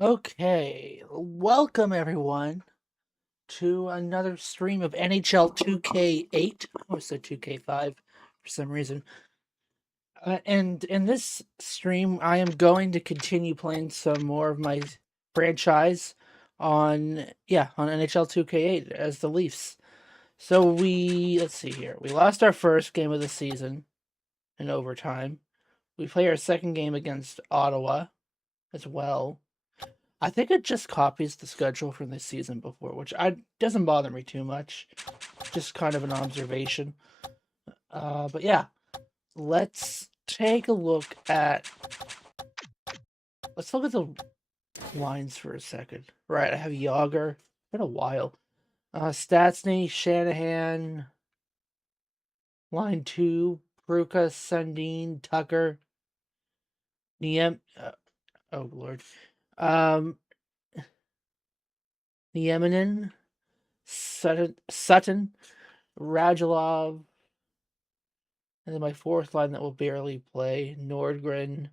Okay, welcome everyone to another stream of NHL 2K8. I almost said 2K5 for some reason. And in this stream, I am going to continue playing some more of my franchise on NHL 2K8 as the Leafs. So let's see here. We lost our first game of the season in overtime. We play our second game against Ottawa as well. I think it just copies the schedule from the season before, which doesn't bother me too much. Just kind of an observation. But yeah, let's take a look at. Let's look at the lines for a second. Right, I have Yager. Been a while. Stastny, Shanahan. Line 2, Pruka, Sundin, Tucker. Niem. Oh lord. Nieminen, Sutton, Radulov, and then my fourth line that will barely play: Nordgren,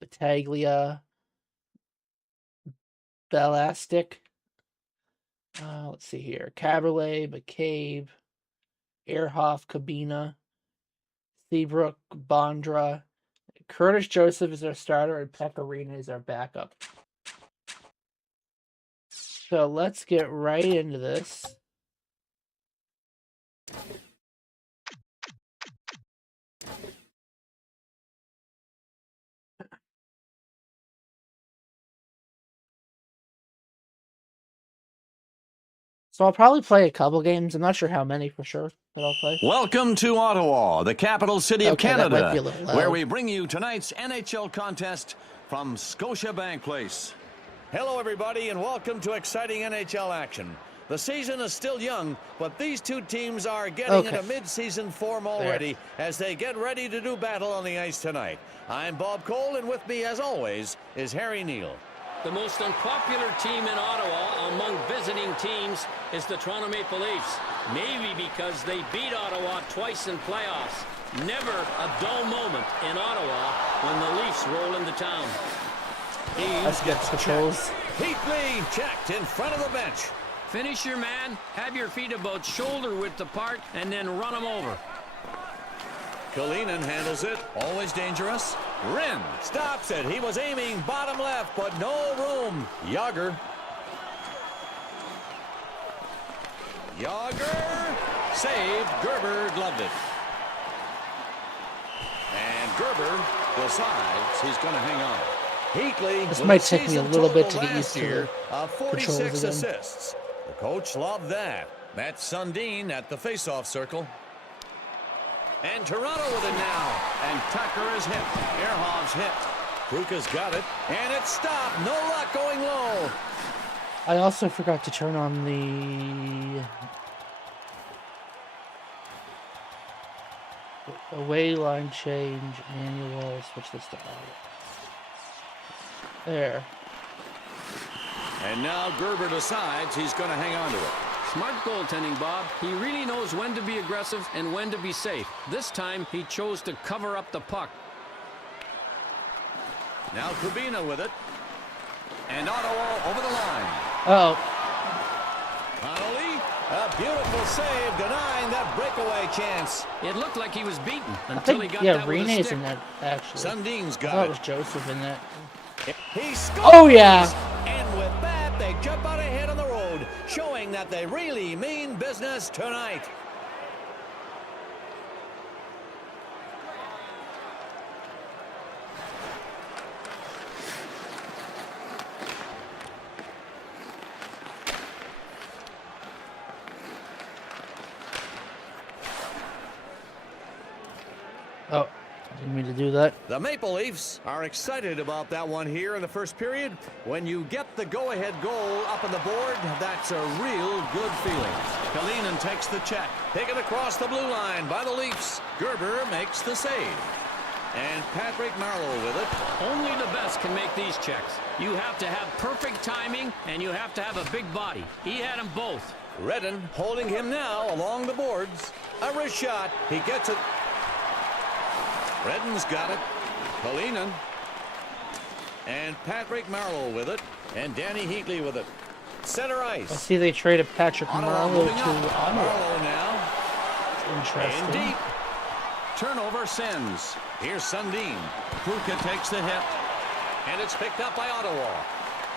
Battaglia, Belastic. Let's see here: Caberlet, McCabe, Ehrhoff, Kabina, Seabrook, Bondra. Curtis Joseph is our starter, and Pecorino is our backup. So let's get right into this. So I'll probably play a couple games. I'm not sure how many for sure that I'll play. Welcome to Ottawa, the capital city of Canada, where we bring you tonight's NHL contest from Scotiabank Place. Hello, everybody, and welcome to exciting NHL action. The season is still young, but these two teams are getting into mid-season form already as they get ready to do battle on the ice tonight. I'm Bob Cole, and with me, as always, is Harry Neal. The most unpopular team in Ottawa among visiting teams is the Toronto Maple Leafs. Maybe because they beat Ottawa twice in playoffs. Never a dull moment in Ottawa when the Leafs roll into town. Let's get controls. Heatley checked in front of the bench. Finish your man, have your feet about shoulder width apart, and then run him over. Kalinin handles it, always dangerous. Wren stops it. He was aiming bottom left, but no room. Yager. Saved. Gerber gloved it. And Gerber decides he's going to hang on. Heatley. This might take me a little bit to get used to the 46 assists. The coach loved that. That's Sundin at the faceoff circle. And Toronto with it now. And Tucker is hit. Ehrhoff's hit. Pruka's got it. And it's stopped. No luck going low. I also forgot to turn on the away line change manual. Switch this to auto. There. And now Gerber decides he's going to hang on to it. Smart goaltending, Bob. He really knows when to be aggressive and when to be safe. This time, he chose to cover up the puck. Now Kabina with it. And Ottawa over the line. Uh-oh. Connolly, a beautiful save, denying that breakaway chance. It looked like he was beaten until he got that with a Rene's stick. in that, actually. Sundin's I got thought it. it was Joseph in that. He scores! Oh, yeah! And with that, they jump out ahead on the road, showing that they really mean business tonight. Oh, didn't mean to do that. The Maple Leafs are excited about that one here in the first period. When you get the go-ahead goal up on the board, that's a real good feeling. Kalinin takes the check. Taken across the blue line by the Leafs. Gerber makes the save. And Patrick Marleau with it. Only the best can make these checks. You have to have perfect timing, and you have to have a big body. He had them both. Redden holding him now along the boards. A wrist shot. He gets it. Redden's got it. Kalinin. And Patrick Marleau with it. And Danny Heatley with it. Center ice. I see they traded Patrick Marleau to Ottawa. Ottawa. Marleau now. Interesting. And deep. Turnover sends. Here's Sundin. Pruka takes the hit. And it's picked up by Ottawa.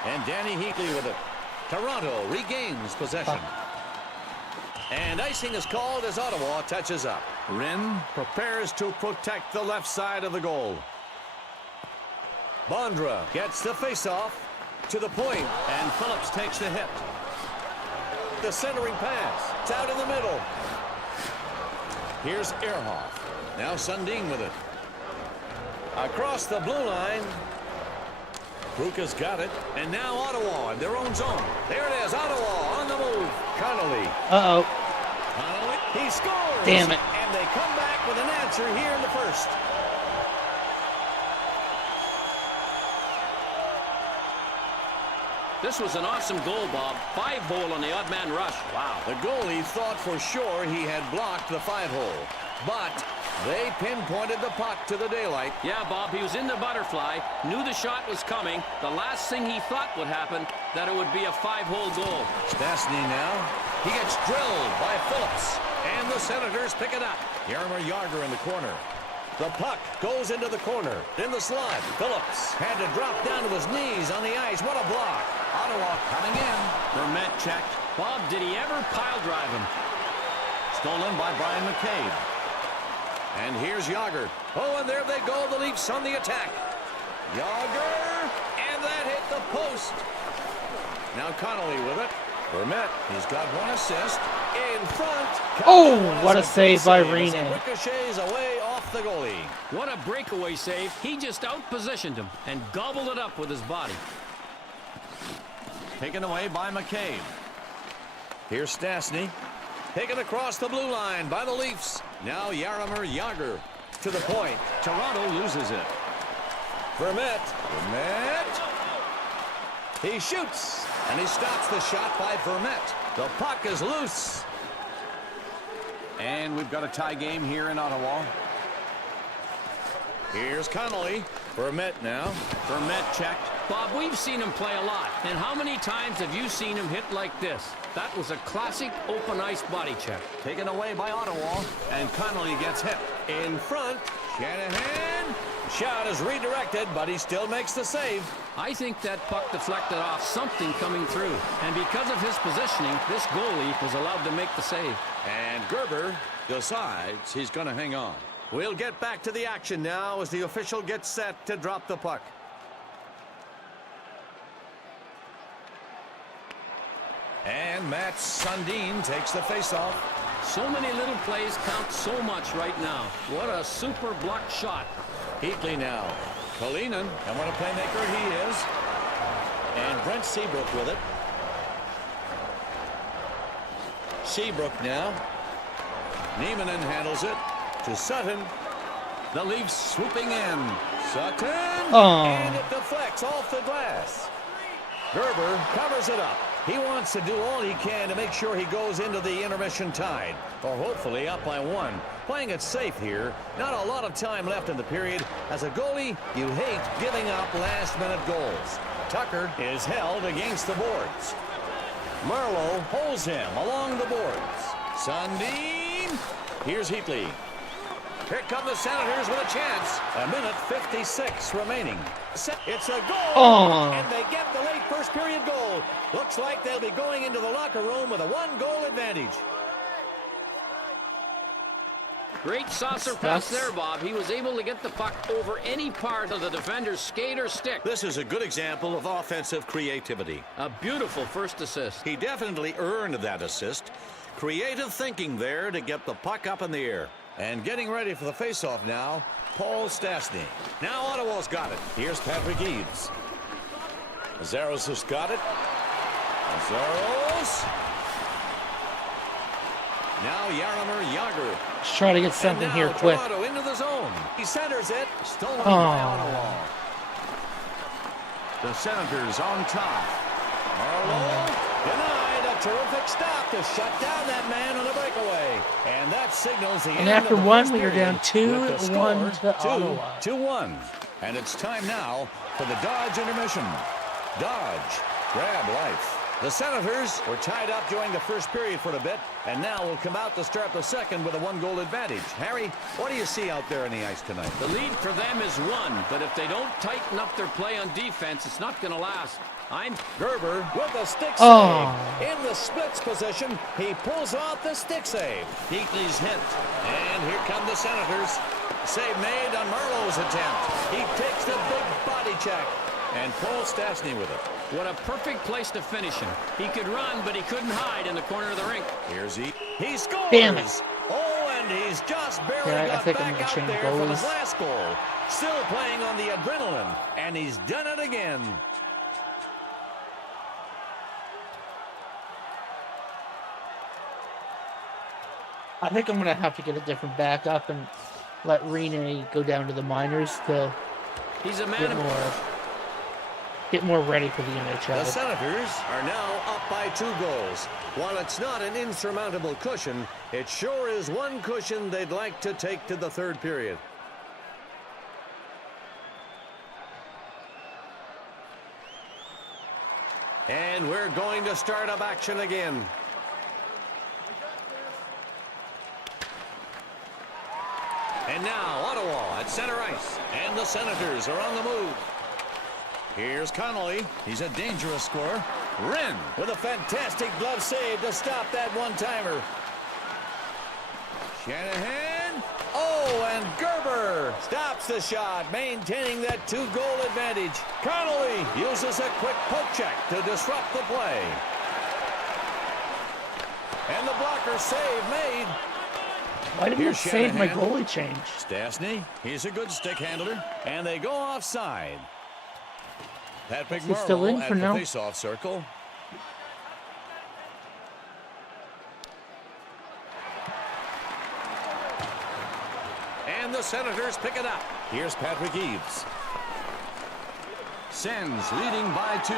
And Danny Heatley with it. Toronto regains possession. And icing is called as Ottawa touches up. Rin Prepares to protect the left side of the goal. Bondra gets the faceoff to the point. and Phillips takes the hit. The centering pass. It's out in the middle. Here's Ehrhoff. Now Sundin with it. Across the blue line. Pruka's got it. And now Ottawa in their own zone. There it is. Ottawa on the move. Connolly. Uh-oh. Connolly. He scores. Damn it. And they come back with an answer here in the first. This was an awesome goal, Bob. 5-hole on the odd man rush. Wow. The goalie thought for sure he had blocked the 5-hole. But they pinpointed the puck to the daylight. Yeah, Bob, he was in the butterfly, knew the shot was coming. The last thing he thought would happen, that it would be a 5-hole goal. Stastny now. He gets drilled by Phillips. And the Senators pick it up. Jaromir Jagr in the corner. The puck goes into the corner. In the slot, Phillips had to drop down to his knees on the ice. What a block. Ottawa coming in. Vermette checked. Bob, did he ever pile drive him? Stolen by Brian McCabe. And here's Jagr. Oh, and there they go, the Leafs on the attack. Jagr, and that hit the post. Now Connolly with it. Vermette, he's got one assist. In front. Oh, what a save by Rene. Ricochets away off the goalie. What a breakaway save. He just outpositioned him and gobbled it up with his body. Taken away by McCabe. Here's Stastny. Taken across the blue line by the Leafs. Now Jaromir Jagr to the point. Toronto loses it. Vermette. He shoots. And he stops the shot by Vermette. The puck is loose. And we've got a tie game here in Ottawa. Here's Connolly. Vermette now. Vermette checked. Bob, we've seen him play a lot. And how many times have you seen him hit like this? That was a classic open ice body check. Taken away by Ottawa. And Connolly gets hit. In front. Shanahan. Shot is redirected, but he still makes the save. I think that puck deflected off something coming through. And because of his positioning, this goalie was allowed to make the save. And Gerber decides he's going to hang on. We'll get back to the action now as the official gets set to drop the puck. And Matt Sundin takes the faceoff. So many little plays count so much right now. What a super block shot. Heatley now. Kalinin, and what a playmaker he is. And Brent Seabrook with it. Seabrook now. Niemanen handles it to Sutton. The Leafs swooping in. Sutton. Oh. And it deflects off the glass. Gerber covers it up. He wants to do all he can to make sure he goes into the intermission tied, or hopefully up by one. Playing it safe here. Not a lot of time left in the period. As a goalie, you hate giving up last-minute goals. Tucker is held against the boards. Marleau holds him along the boards. Sundin. Here's Heatley. Here come the Senators with a chance. A minute 56 remaining. It's a goal. Oh. And they get the late first period goal. Looks like they'll be going into the locker room with a 1-goal advantage. Great saucer pass there, Bob. He was able to get the puck over any part of the defender's skate or stick. This is a good example of offensive creativity. A beautiful first assist. He definitely earned that assist. Creative thinking there to get the puck up in the air. And getting ready for the faceoff now, Paul Stastny. Now Ottawa's got it. Here's Patrick Eaves. Azaros has got it. Azaros. Now Jaromir Jagr. Let's try to get something here quick. Toronto into the zone. He centers it. Stolen Oh. by Ottawa. The Senators on top. Marleau denied. A terrific stop to shut down that man on a breakaway. And that signals the And end after of the one, first we are period down 2-1 with the score to Ottawa. 2-1. And it's time now for the Dodge intermission. Dodge, grab life. The Senators were tied up during the first period for a bit, and now will come out to start the second with a 1-goal advantage. Harry, what do you see out there on the ice tonight? The lead for them is 1, but if they don't tighten up their play on defense, it's not going to last. Gerber with a stick save. In the splits position, he pulls off the stick save. Deakley's hit, and here come the Senators. Save made on Marlowe's attempt. He takes the big body check. And Paul Stastny with it. What a perfect place to finish him. He could run, but he couldn't hide in the corner of the rink. Here's he scores! Damn it. Oh, and he's just barely got back out there from his last goal. Still playing on the adrenaline, and he's done it again. I think I'm going to have to get a different backup and let Rene go down to the minors to He's a man get more ready for the NHL. The Senators are now up by 2 goals. While it's not an insurmountable cushion, it sure is one cushion they'd like to take to the third period. And we're going to start up action again. And now Ottawa at center ice. And the Senators are on the move. Here's Connolly. He's a dangerous scorer. Wren with a fantastic glove save to stop that one-timer. Shanahan. Oh, and Gerber stops the shot, maintaining that 2-goal advantage. Connolly uses a quick poke check to disrupt the play. And the blocker save made. Why didn't it save my goalie change? Stastny, he's a good stick handler. And they go offside. Patrick Marleau still in at for the now? face-off circle. And the Senators pick it up. Here's Patrick Eaves. Sens leading by 2.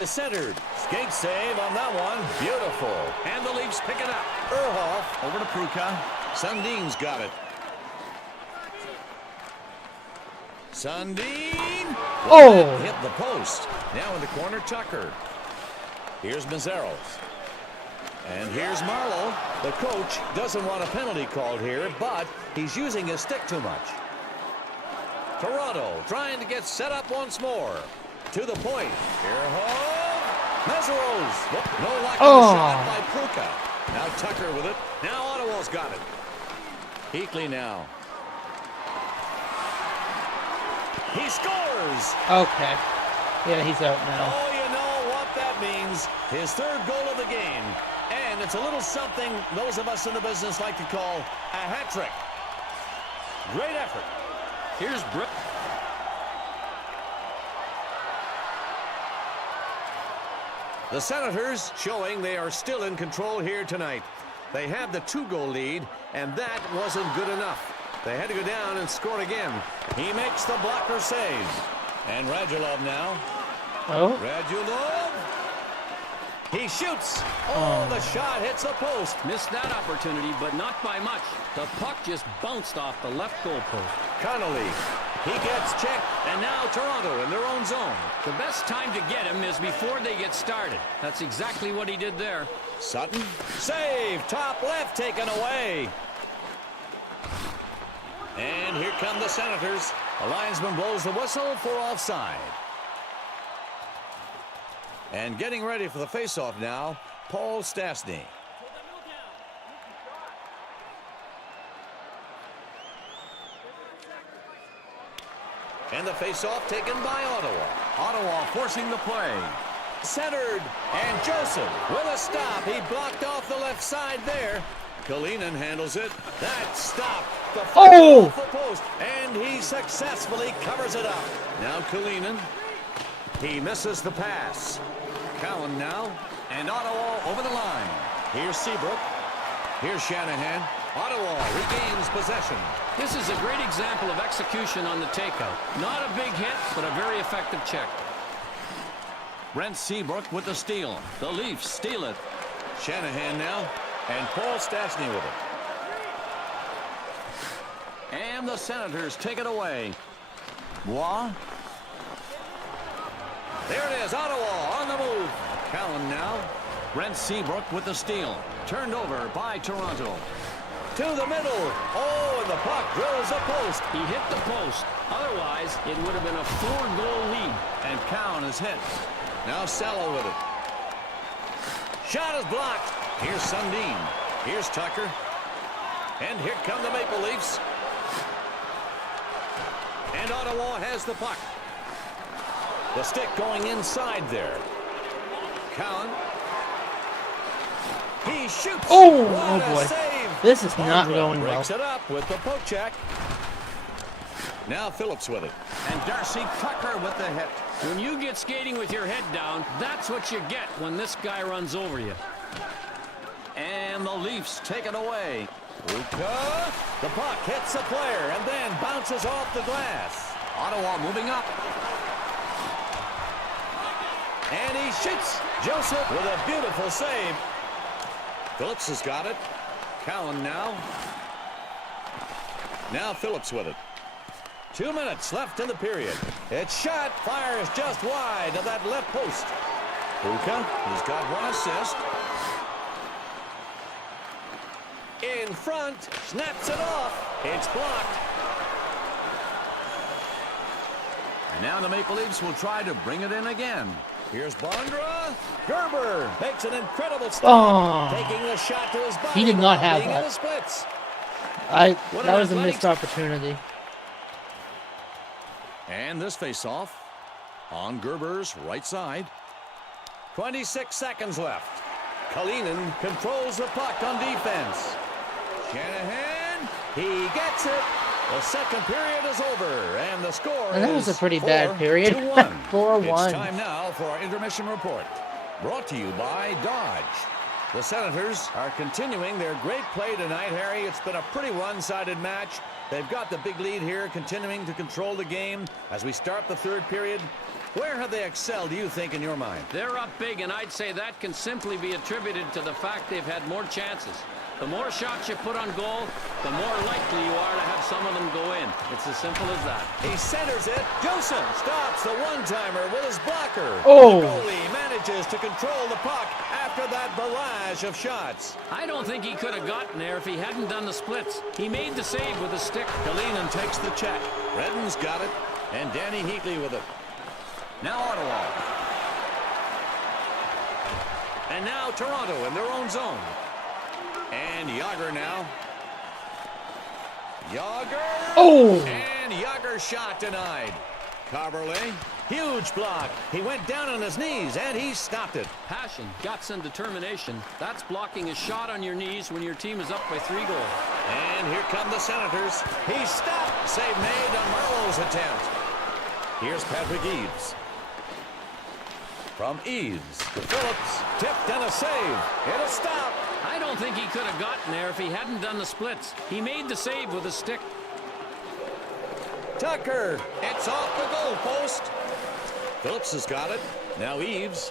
The centered. Skate save on that one. Beautiful. And the Leafs pick it up. Urhoff over to Pruka. Sundin's got it. Sundin. Oh! Hit the post. Now in the corner, Tucker. Here's Mazzaros. And here's Marleau. The coach doesn't want a penalty called here, but he's using his stick too much. Toronto trying to get set up once more. To the point. Mazzaros. No luck on the shot by Pruka. Now Tucker with it. Now Ottawa's got it. Heatley now. He scores! Okay. Yeah, he's out now. Oh, you know what that means. His 3rd goal of the game. And it's a little something those of us in the business like to call a hat trick. Great effort. Here's Brooke. The Senators showing they are still in control here tonight. They have the 2-goal lead, and that wasn't good enough. They had to go down and score again. He makes the blocker save. And Radulov now. Oh. Radulov. He shoots. Oh, the shot hits the post. Missed that opportunity, but not by much. The puck just bounced off the left goal post. Connolly. He gets checked. And now Toronto in their own zone. The best time to get him is before they get started. That's exactly what he did there. Sutton. Save. Top left taken away. And here come the Senators. The linesman blows the whistle for offside. And getting ready for the faceoff now, Paul Stastny. And the faceoff taken by Ottawa. Ottawa forcing the play. Centered. And Joseph with a stop. He blocked off the left side there. Kalinin handles it. That stop. The off the post. And he successfully covers it up. Now Kalinin. He misses the pass. Cowan now. And Ottawa over the line. Here's Seabrook. Here's Shanahan. Ottawa regains possession. This is a great example of execution on the takeout. Not a big hit, but a very effective check. Brent Seabrook with the steal. The Leafs steal it. Shanahan now. And Paul Stastny with it. And the Senators take it away. Bois. There it is, Ottawa on the move. Cowan now. Brent Seabrook with the steal. Turned over by Toronto. To the middle. Oh, and the puck drills the post. He hit the post. Otherwise, it would have been a 4-goal lead. And Cowan is hit. Now Salo with it. Shot is blocked. Here's Sundin. Here's Tucker. And here come the Maple Leafs. And Ottawa has the puck. The stick going inside there. Cowan. He shoots. Oh, What oh boy. a save. This is not Bondra going well. breaks it up with the poke check. Now Phillips with it. And Darcy Tucker with the hit. When you get skating with your head down, that's what you get when this guy runs over you. And the Leafs take it away. Uka. The puck hits the player and then bounces off the glass. Ottawa moving up. And he shoots. Joseph with a beautiful save. Phillips has got it. Cowan now. Now Phillips with it. 2 minutes left in the period. It's shot. Fires just wide of that left post. Uka, he's got 1 assist. In front. Snaps it off. It's blocked. And now the Maple Leafs will try to bring it in again. Here's Bondra. Gerber makes an incredible stop. Taking the shot to his body. He did not have being in that. the splits. That was a missed opportunity. And this face-off on Gerber's right side. 26 seconds left. Kalinin controls the puck on defense. Shanahan, he gets it. The second period is over, and the score And that was a is pretty bad period. 4-1. 4-1. It's time now for our intermission report. Brought to you by Dodge. The Senators are continuing their great play tonight, Harry. It's been a pretty one-sided match. They've got the big lead here, continuing to control the game as we start the third period. Where have they excelled, do you think, in your mind? They're up big, and I'd say that can simply be attributed to the fact they've had more chances. The more shots you put on goal, the more likely you are to have some of them go in. It's as simple as that. He centers it. Joseph stops the one-timer with his blocker. Oh. The goalie manages to control the puck after that barrage of shots. I don't think he could have gotten there if he hadn't done the splits. He made the save with a stick. Kalinin takes the check. Redden's got it. And Danny Heatley with it. Now Ottawa. And now Toronto in their own zone. And Yager now. Yager. Oh! And Yager's shot denied. Carverley. Huge block. He went down on his knees, and he stopped it. Passion, guts, and determination. That's blocking a shot on your knees when your team is up by 3 goals. And here come the Senators. He stopped. Save made on Marlowe's attempt. Here's Patrick Eaves. From Eaves to Phillips. Tipped and a save. It'll stop. I don't think he could have gotten there if he hadn't done the splits. He made the save with a stick. Tucker. It's off the goal post. Phillips has got it. Now Eaves.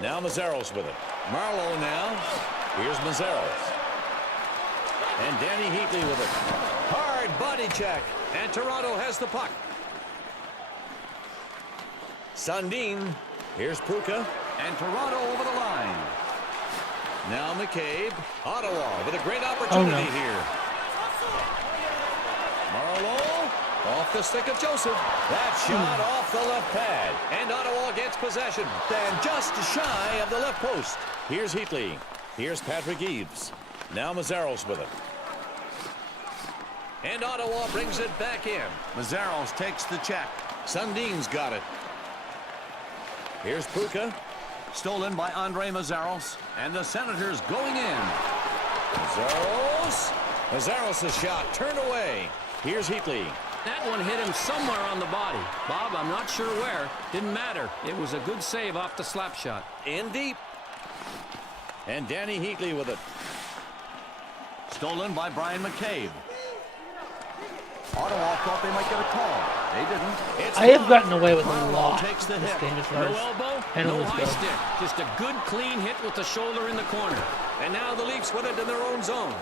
Now Mazzaros with it. Marlowe now. Here's Mazzaros. And Danny Heatley with it. Hard body check. And Toronto has the puck. Sundin. Here's Pruka. And Toronto over the line. Now McCabe. Ottawa with a great opportunity here. Marlowe off the stick of Joseph. That shot off the left pad. And Ottawa gets possession. Then just shy of the left post. Here's Heatley. Here's Patrick Eaves. Now Mazzaros with it. And Ottawa brings it back in. Mazzaros takes the check. Sundin's got it. Here's Pruka. Stolen by Andre Mazzaros. And the Senators going in. Mazzaros. Mazzaros' shot turned away. Here's Heatley. That one hit him somewhere on the body. Bob, I'm not sure where. Didn't matter. It was a good save off the slap shot. In deep. And Danny Heatley with it. Stolen by Brian McCabe. Ottawa thought they might get a call. They didn't. I have gotten away with a lot takes the this hit. game as far No as elbow, no penalties high go. stick. Just a good, clean hit with the shoulder in the corner. And now the Leafs with it in their own zone.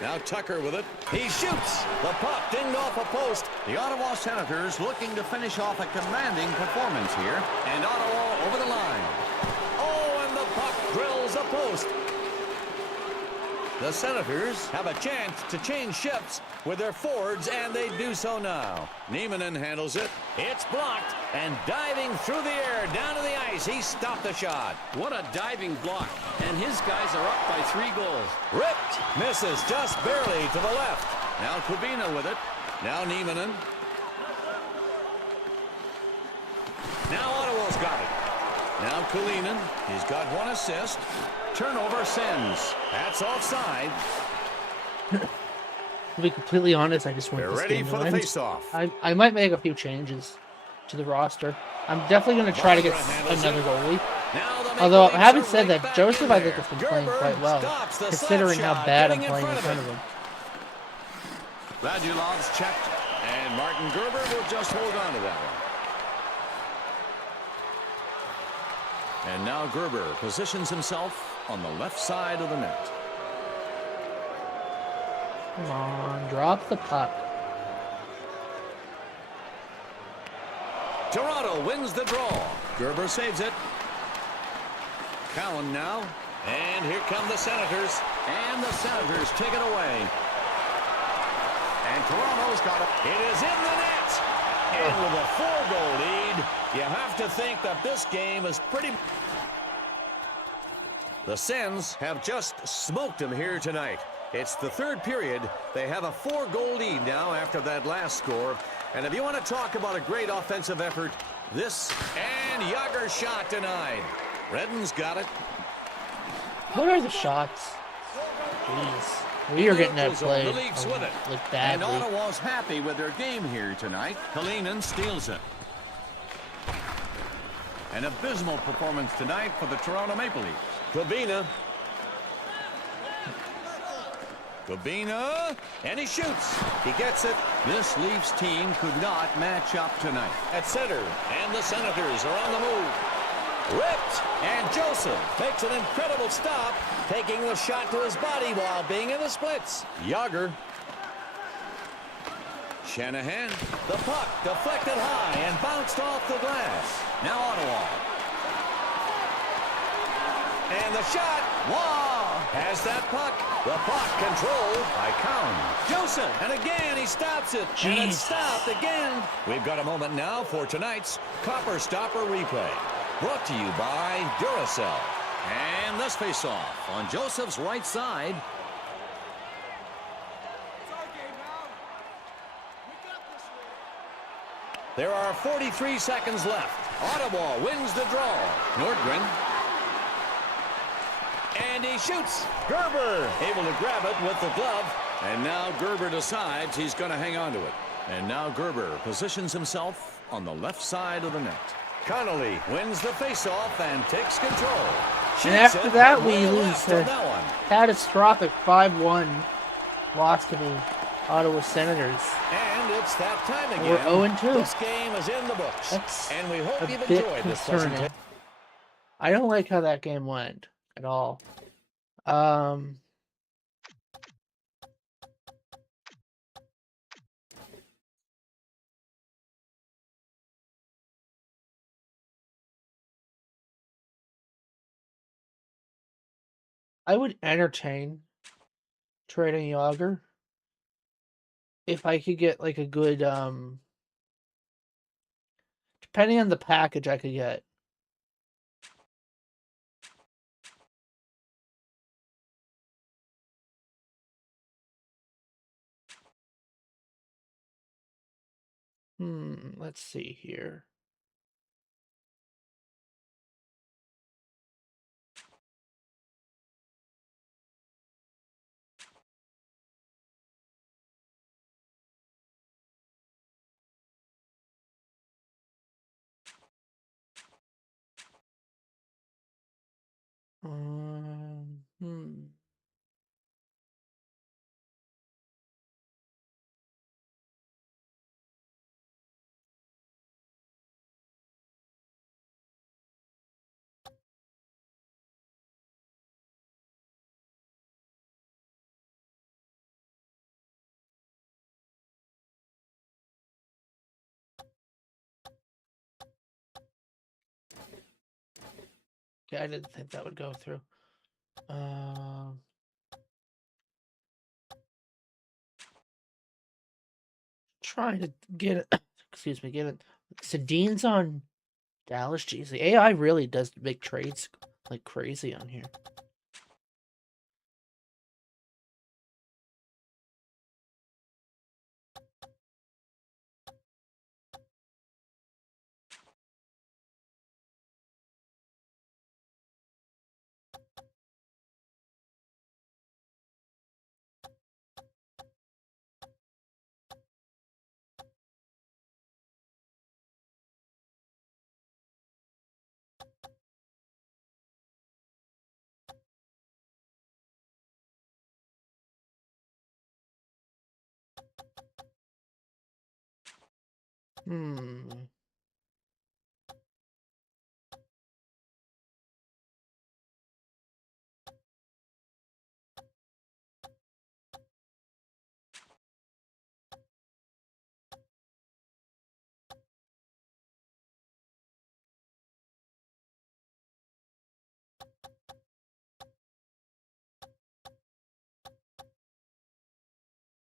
Now Tucker with it. He shoots. The puck dinged off a post. The Ottawa Senators looking to finish off a commanding performance here. And Ottawa over the line. Oh, and the puck drills a post. The Senators have a chance to change shifts with their forwards, and they do so now. Niemanen handles it. It's blocked, and diving through the air down to the ice, he stopped the shot. What a diving block, and his guys are up by 3 goals. Ripped, misses just barely to the left. Now Kubina with it. Now Niemanen. Now Ottawa's got it. Now Kalinin. He's got 1 assist. Turnover Sens. That's offside. To be completely honest, I just want They're this ready game for to the end. face-off. I might make a few changes to the roster. I'm definitely going to try to get another goalie. Although, having said that, Joseph, I think, has been playing quite well, considering how bad I'm playing in front of him. Radulov's checked, and Martin Gerber will just hold on to that one. And now Gerber positions himself on the left side of the net. Come on, drop the puck. Toronto wins the draw. Gerber saves it. Cowan now. And here come the Senators. And the Senators take it away. And Toronto's got it. It is in the net. And with a 4-goal lead, you have to think that this game is pretty... The Sens have just smoked them here tonight. It's the 3rd period. They have a 4-goal lead now after that last score. And if you want to talk about a great offensive effort, this and Jágr's shot denied. Redden's got it. What are the shots? Jeez. We are getting outplayed like badly. And Ottawa's happy with their game here tonight. Kalinin steals it. An abysmal performance tonight for the Toronto Maple Leafs. Kubina, and he shoots. He gets it. This Leafs team could not match up tonight. At center, and the Senators are on the move. Ripped, and Joseph makes an incredible stop, taking the shot to his body while being in the splits. Jágr. Shanahan. The puck deflected high and bounced off the glass. Now Ottawa. And the shot. Wow! Has that puck. The puck controlled by Cowan. Joseph. And again, he stops it. Jeez. And it's stopped again. We've got a moment now for tonight's Copper Stopper replay. Brought to you by Duracell. And this face-off on Joseph's right side. There are 43 seconds left. Ottawa wins the draw. Nordgren. And he shoots. Gerber able to grab it with the glove. And now Gerber decides he's going to hang on to it. And now Gerber positions himself on the left side of the net. Connolly wins the faceoff and takes control. And after that, we lose a catastrophic 5-1 loss to the Ottawa Senators. And it's that time again. We're 0-2. This game is in the books. That's and we hope a you've bit enjoyed this concerning. presentation. I don't like how that game went at all. I would entertain trading Jágr if I could get like a good depending on the package I could get. Let's see here. Hmm. Yeah, I didn't think that would go through. Trying to get it. Excuse me, get it. Sedin's on Dallas. Jeez, the AI really does make trades like crazy on here. Hmm.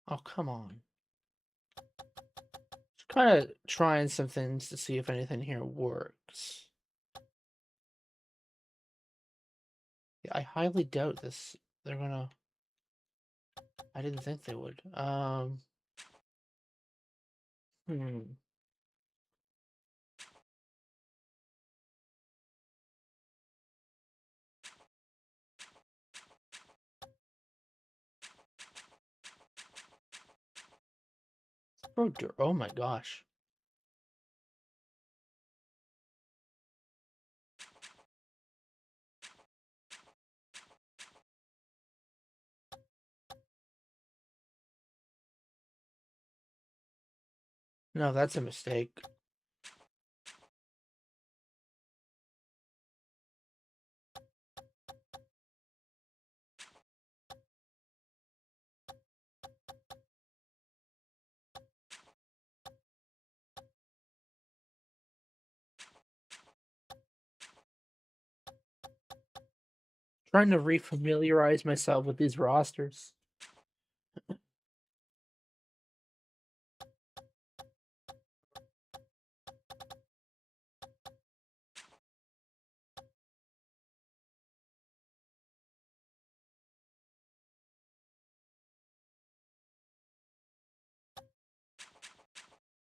Oh, come on. Just kind of trying some things to see if anything here works. Yeah, I highly doubt this. They're gonna. I didn't think they would. Hmm. Oh my gosh. No, that's a mistake. Trying to refamiliarize myself with these rosters.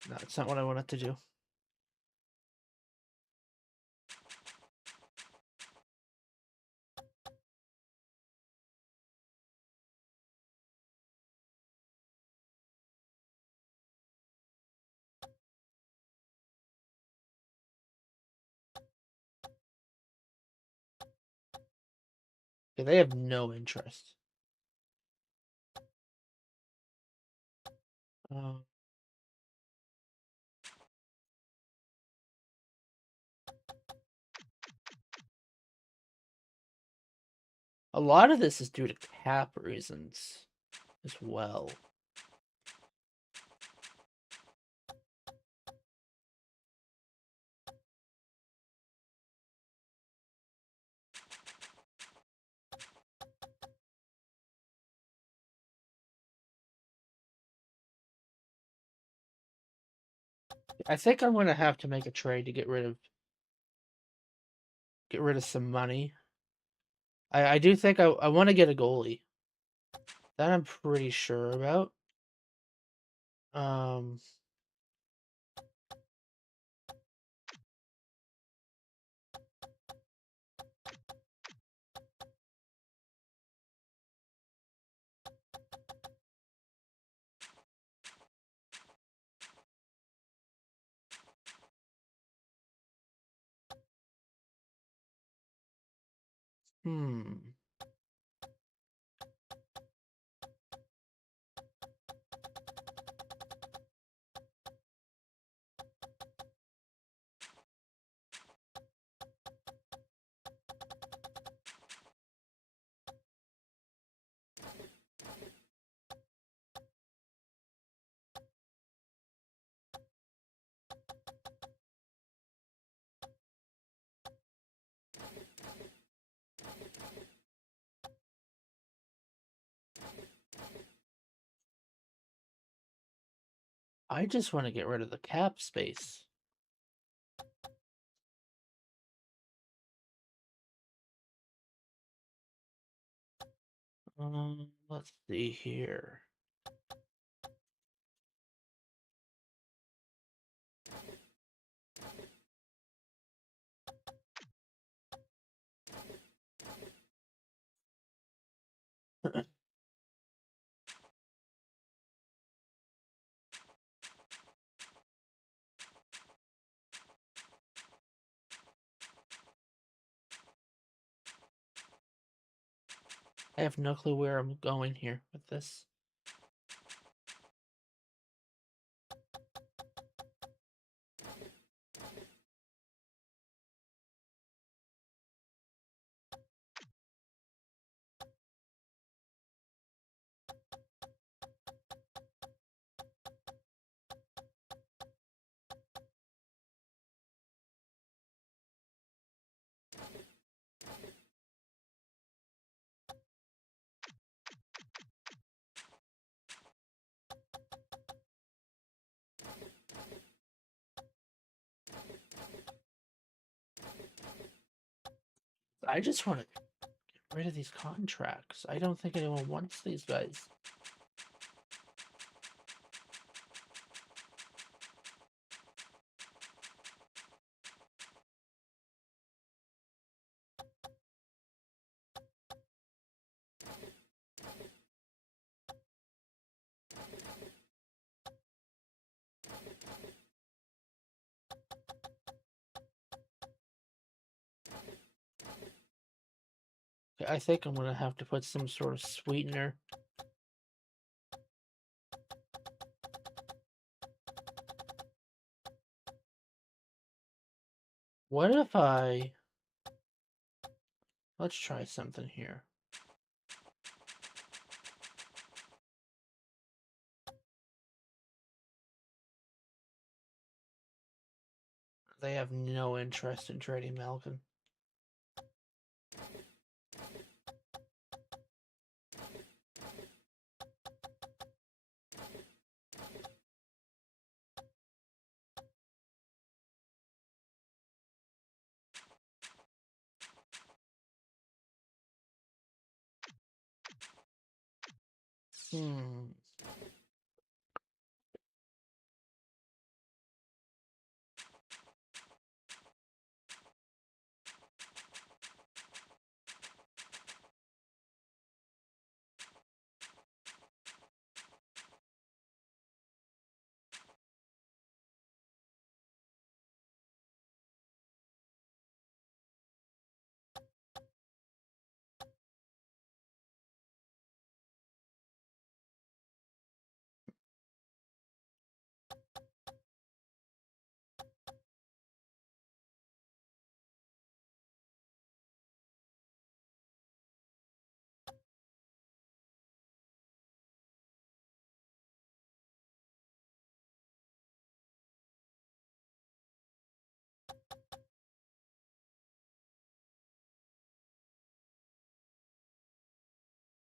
No, it's not what I wanted to do. Yeah, they have no interest. A lot of this is due to cap reasons as well. I think I'm gonna have to make a trade to get rid of some money. I do think I want to get a goalie. That I'm pretty sure about. Um, hmm. I just want to get rid of the cap space. Let's see here. I have no clue where I'm going here with this. I just want to get rid of these contracts. I don't think anyone wants these guys. I think I'm going to have to put some sort of sweetener. What if I... Let's try something here. They have no interest in trading Malkin.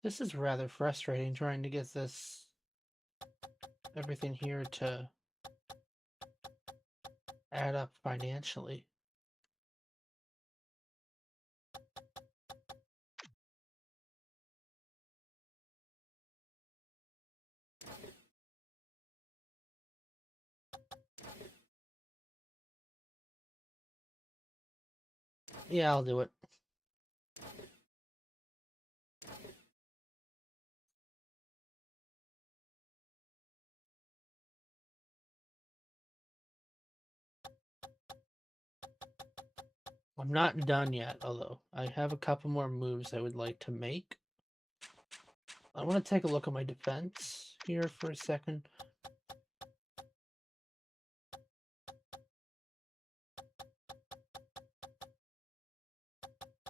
This is rather frustrating, trying to get everything here to add up financially. Yeah, I'll do it. I'm not done yet, although I have a couple more moves I would like to make. I want to take a look at my defense here for a second.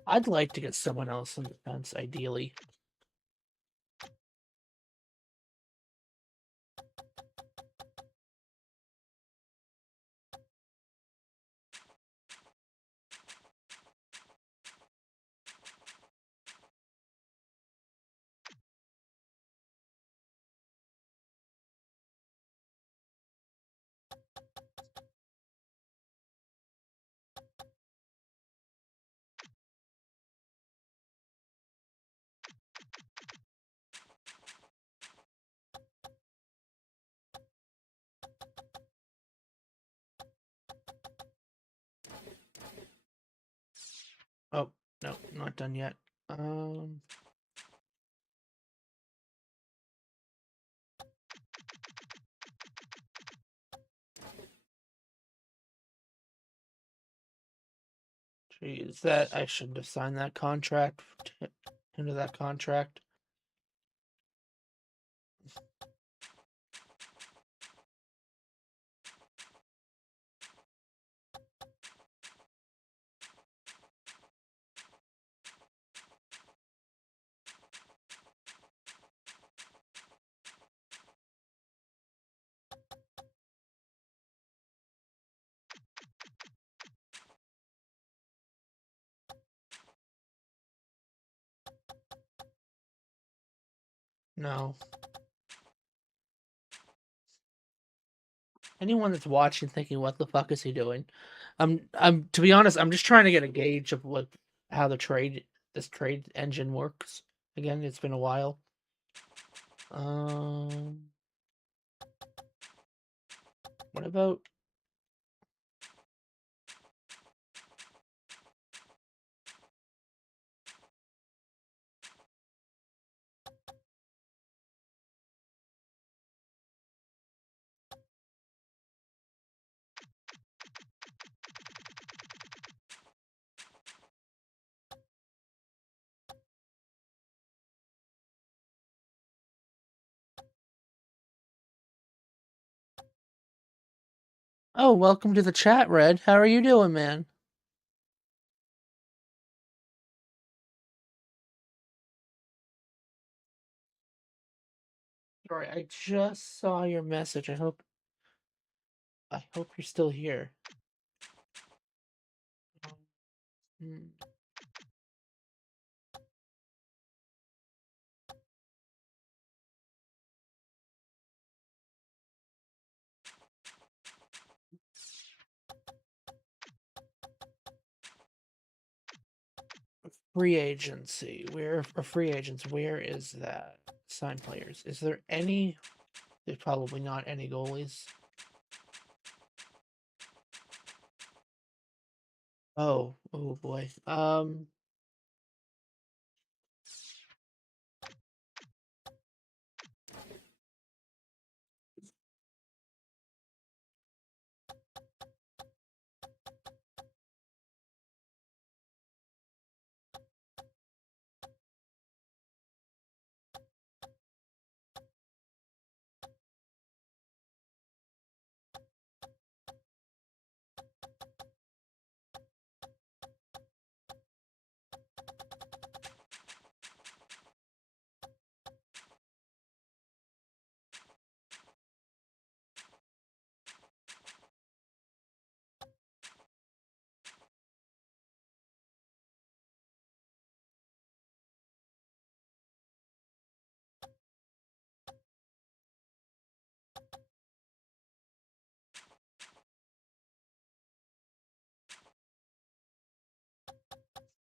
I'd like to get someone else in defense, ideally. Oh, no, not done yet. Geez, that I shouldn't have signed that contract into that contract. No. Anyone that's watching thinking, what the fuck is he doing? I'm to be honest, I'm just trying to get a gauge of how this trade engine works. Again, it's been a while. What about Oh, welcome to the chat, Red. How are you doing, man? Sorry, I just saw your message. I hope you're still here. Hmm. Free agency. Free agents? Where is that? Sign players. Is there any? There's probably not any goalies. Oh boy.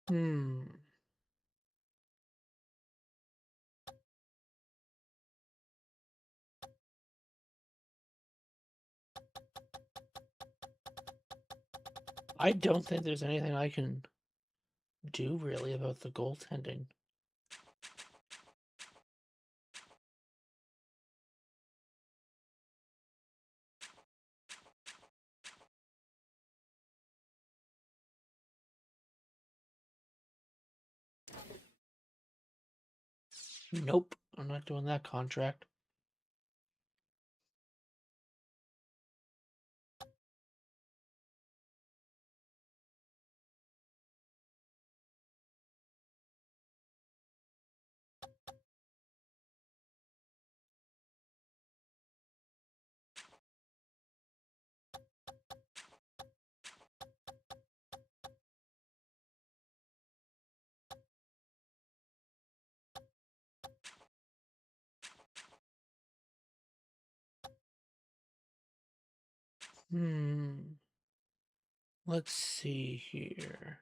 Hmm. I don't think there's anything I can do really about the goaltending. Nope, I'm not doing that contract. Let's see here.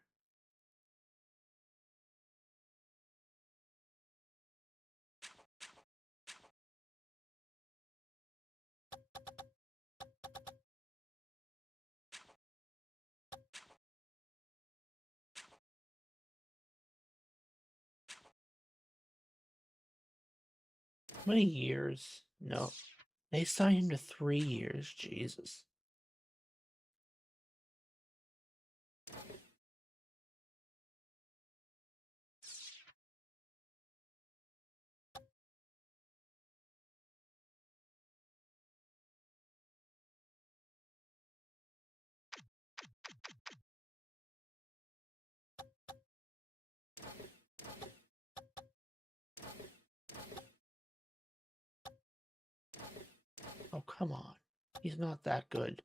How many years? No. They signed him to 3 years. Jesus. Oh, come on. He's not that good.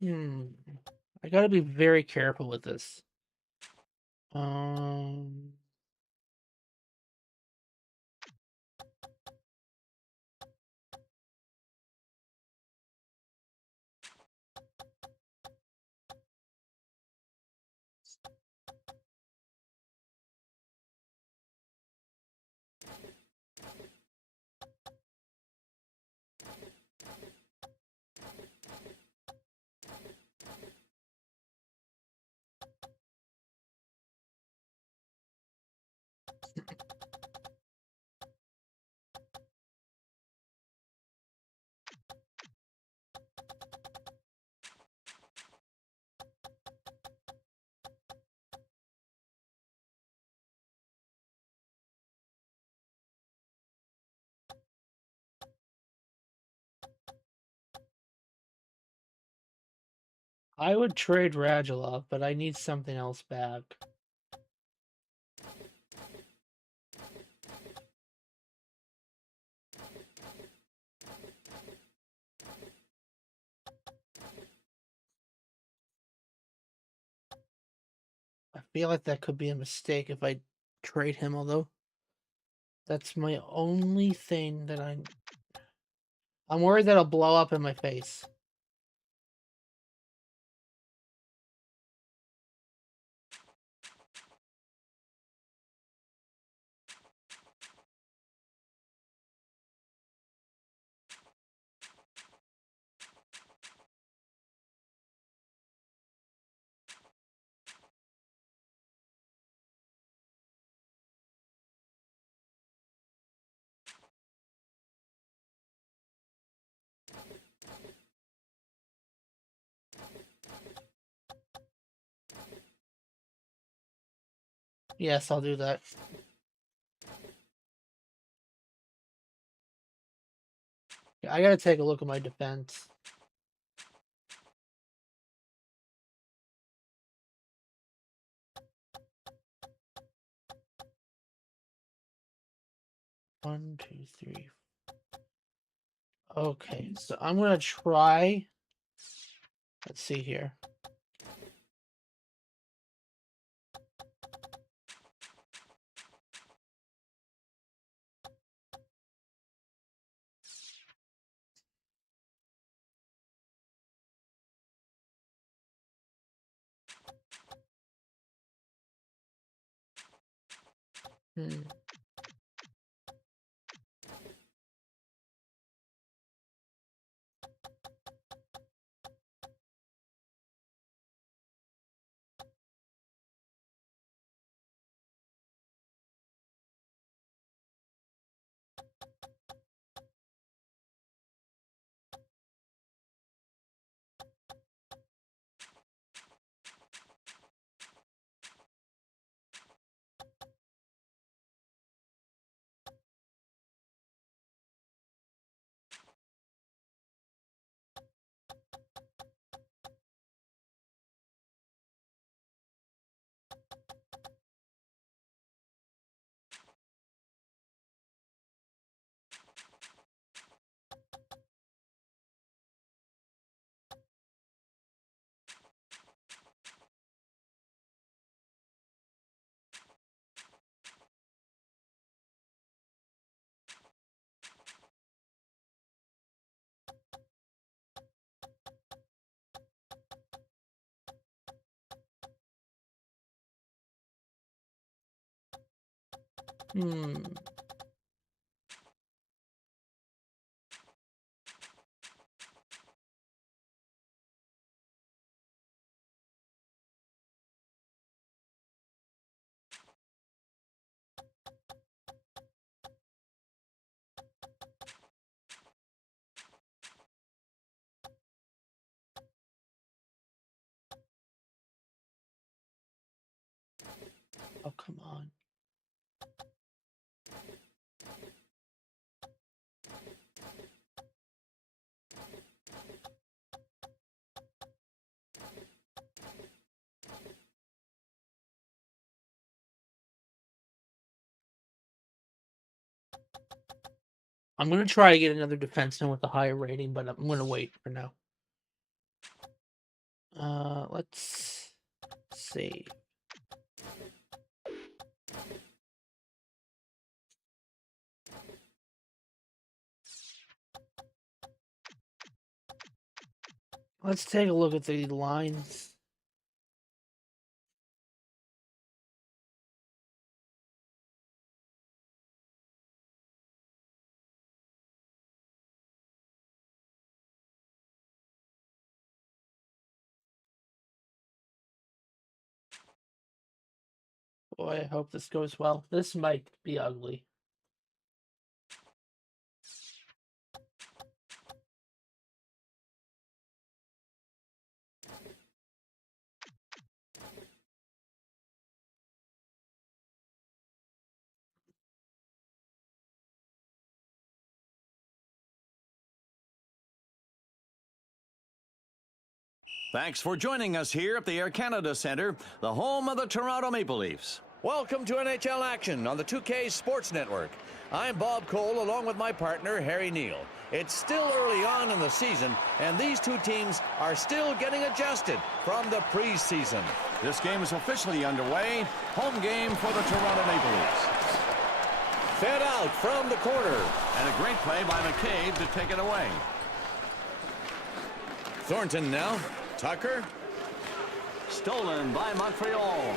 I gotta be very careful with this. I would trade Radulov, but I need something else back. I feel like that could be a mistake if I trade him, although that's my only thing that I'm worried that it'll blow up in my face. Yes, I'll do that. Yeah, I gotta take a look at my defense. One, two, three. Okay, so I'm gonna try. Let's see here. Oh, come on. I'm going to try to get another defenseman with a higher rating, but I'm going to wait for now. Let's see. Let's take a look at the lines. Boy, I hope this goes well. This might be ugly. Thanks for joining us here at the Air Canada Centre, the home of the Toronto Maple Leafs. Welcome to NHL action on the 2K Sports Network. I'm Bob Cole along with my partner Harry Neal. It's still early on in the season, and these two teams are still getting adjusted from the preseason. This game is officially underway. Home game for the Toronto Maple Leafs. Fed out from the corner. And a great play by McCabe to take it away. Thornton now. Tucker. Stolen by Montreal.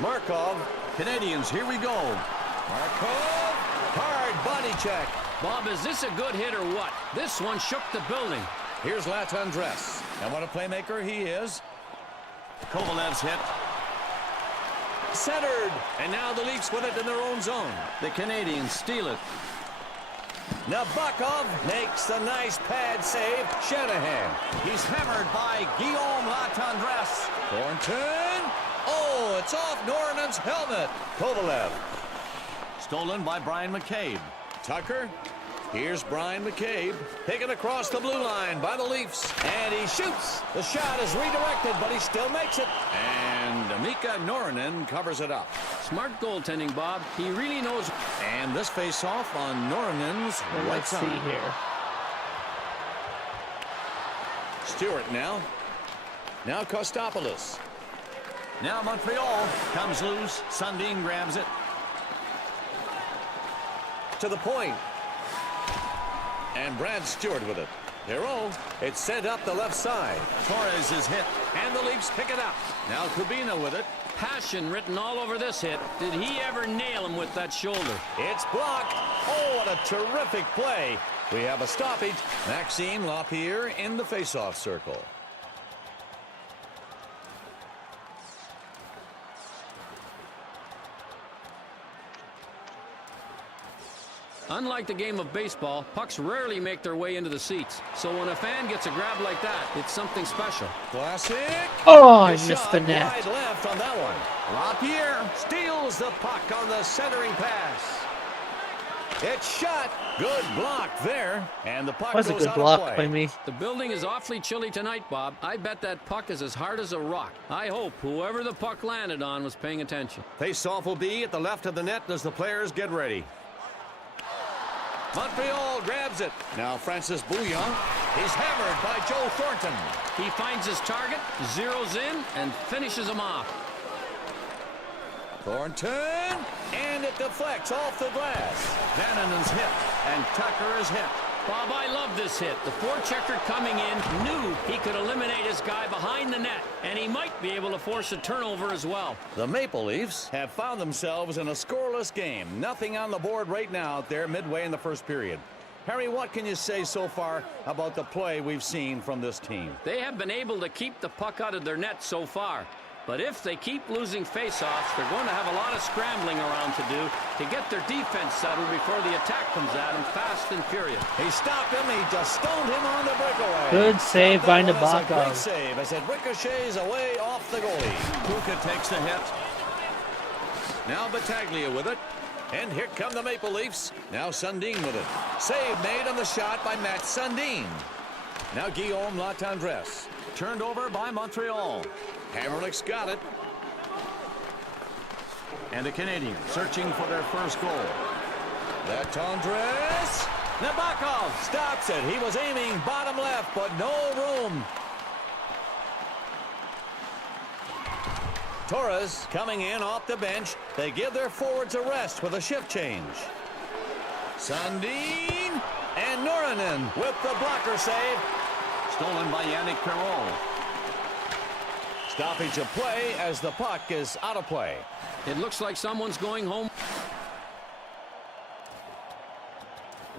Markov. Canadians, here we go. Markov. Hard body check. Bob, is this a good hit or what? This one shook the building. Here's Latendresse. And what a playmaker he is. Kovalev's hit. Centered. And now the Leafs with it in their own zone. The Canadians steal it. Nabokov makes the nice pad save. Shanahan. He's hammered by Guillaume Latendresse. Thornton. Oh, it's off Norman's helmet. Kovalev. Stolen by Brian McCabe. Tucker. Here's Brian McCabe. Taken across the blue line by the Leafs. And he shoots. The shot is redirected, but he still makes it. And Mika Norinen covers it up. Smart goaltending, Bob. He really knows. And this face-off on Norinen's right side. Let's see here. Stewart now. Now Kostopoulos. Now Montreal comes loose. Sundin grabs it. To the point. And Brad Stewart with it. Hero, it's sent up the left side. Torres is hit. And the Leafs pick it up. Now Kubina with it. Passion written all over this hit. Did he ever nail him with that shoulder? It's blocked. Oh, what a terrific play. We have a stoppage. Maxime Lapierre in the faceoff circle. Unlike the game of baseball, pucks rarely make their way into the seats. So when a fan gets a grab like that, it's something special. Classic. Oh, I missed the net. Wide left on that one. Lapierre steals the puck on the centering pass. It's shot. Good block there. And the puck That was a goes good out block of play. by me. The building is awfully chilly tonight, Bob. I bet that puck is as hard as a rock. I hope whoever the puck landed on was paying attention. Face-off will be at the left of the net as the players get ready. Montreal grabs it. Now Francis Bouillon. He's hammered by Joe Thornton. He finds his target, zeroes in, and finishes him off. Thornton. And it deflects off the glass. Vannonen's hit. And Tucker is hit. Bob, I love this hit. The forechecker coming in knew he could eliminate his guy behind the net, and he might be able to force a turnover as well. The Maple Leafs have found themselves in a scoreless game. Nothing on the board right now out there midway in the first period. Harry, what can you say so far about the play we've seen from this team? They have been able to keep the puck out of their net so far. But if they keep losing faceoffs, they're going to have a lot of scrambling around to do to get their defense settled before the attack comes at them fast and furious. He stopped him. He just stoned him on the breakaway. Good save by Nabokov. Great save as it ricochets away off the goalie. Kuka takes the hit. Now Battaglia with it. And here come the Maple Leafs. Now Sundin with it. Save made on the shot by Matt Sundin. Now Guillaume Latendresse. Turned over by Montreal. Hammerlich's got it. And the Canadiens searching for their first goal. Latendresse. Nabokov stops it. He was aiming bottom left, but no room. Torres coming in off the bench. They give their forwards a rest with a shift change. Sundin and Noranen with the blocker save. Stolen by Yannick Perreault. Stoppage of play as the puck is out of play. It looks like someone's going home.